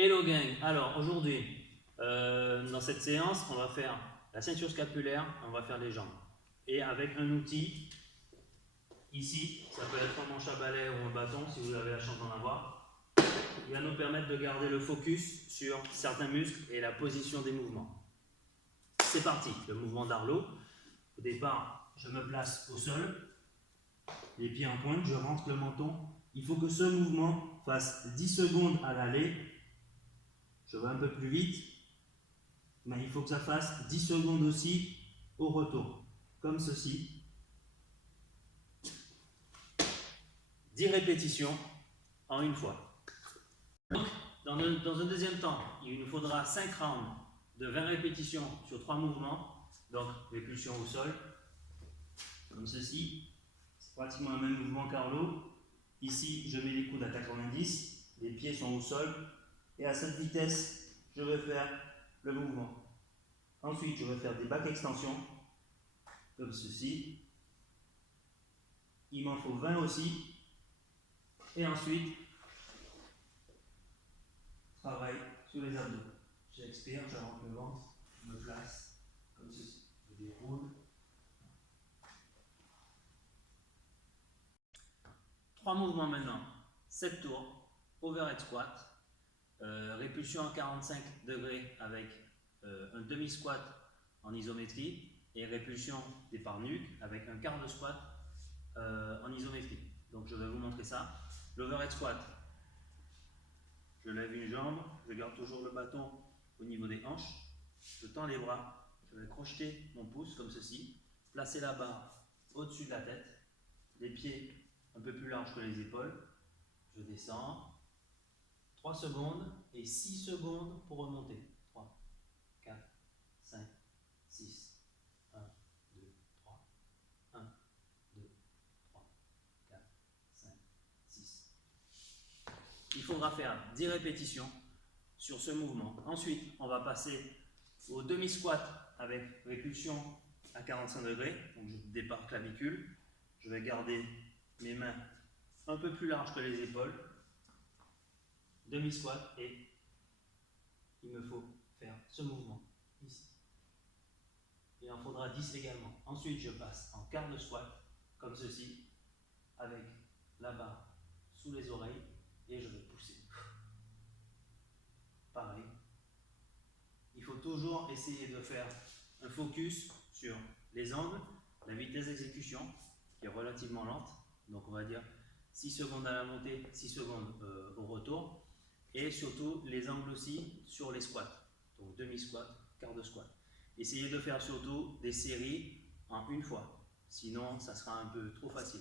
Hello gang, alors aujourd'hui dans cette séance on va faire la ceinture scapulaire, on va faire les jambes et avec un outil ici, ça peut être un manche à balai ou un bâton si vous avez la chance d'en avoir, il va nous permettre de garder le focus sur certains muscles et la position des mouvements. C'est parti, le mouvement d'Arlo. Au départ je me place au sol, les pieds en pointe, je rentre le menton. Il faut que ce mouvement fasse 10 secondes à l'aller. Je vais un peu plus vite, mais il faut que ça fasse 10 secondes aussi au retour, comme ceci. 10 répétitions en une fois. Donc, dans un deuxième temps, il nous faudra 5 rounds de 20 répétitions sur 3 mouvements. Donc, répulsion au sol, comme ceci. C'est pratiquement le même mouvement qu'Arlo. Ici, je mets les coudes à 90, les pieds sont au sol, et à cette vitesse, je vais faire le mouvement. Ensuite, je vais faire des back extensions, comme ceci. Il m'en faut 20 aussi. Et ensuite, travail sur les abdos. J'expire, je rentre le ventre, je me place, comme ceci. Je déroule. 3 mouvements maintenant. 7 tours, overhead squat, répulsion à 45 degrés avec un demi-squat en isométrie et répulsion des parts nuques avec un quart de squat en isométrie. Donc je vais vous montrer ça. L'overhead squat, je lève une jambe, je garde toujours le bâton au niveau des hanches, je tends les bras, je vais crocheter mon pouce comme ceci, placer la barre au-dessus de la tête, les pieds un peu plus larges que les épaules, je descends, 3 secondes et 6 secondes pour remonter. 3, 4, 5, 6, 1, 2, 3, 1, 2, 3, 4, 5, 6. Il faudra faire 10 répétitions sur ce mouvement. Ensuite, on va passer au demi-squat avec répulsion à 45 degrés. Donc, je départ clavicule. Je vais garder mes mains un peu plus larges que les épaules. Demi-squat et il me faut faire ce mouvement ici. Il en faudra 10 également. Ensuite, je passe en quart de squat, comme ceci, avec la barre sous les oreilles et je vais pousser. Pareil. Il faut toujours essayer de faire un focus sur les angles, la vitesse d'exécution, qui est relativement lente. Donc, on va dire 6 secondes à la montée, 6 secondes au retour. Et surtout, les angles aussi sur les squats. Donc, demi-squat, quart de squat. Essayez de faire surtout des séries en une fois. Sinon, ça sera un peu trop facile.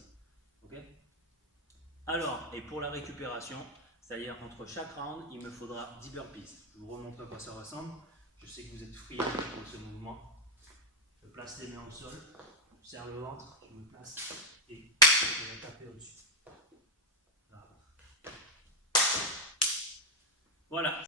Okay? Alors, et pour la récupération, c'est-à-dire entre chaque round, il me faudra 10 burpees. Je vous remontre à quoi ça ressemble. Je sais que vous êtes frileux pour ce mouvement. Je place les mains au sol, je serre le ventre, je me place et je vais taper au-dessus. Voilà.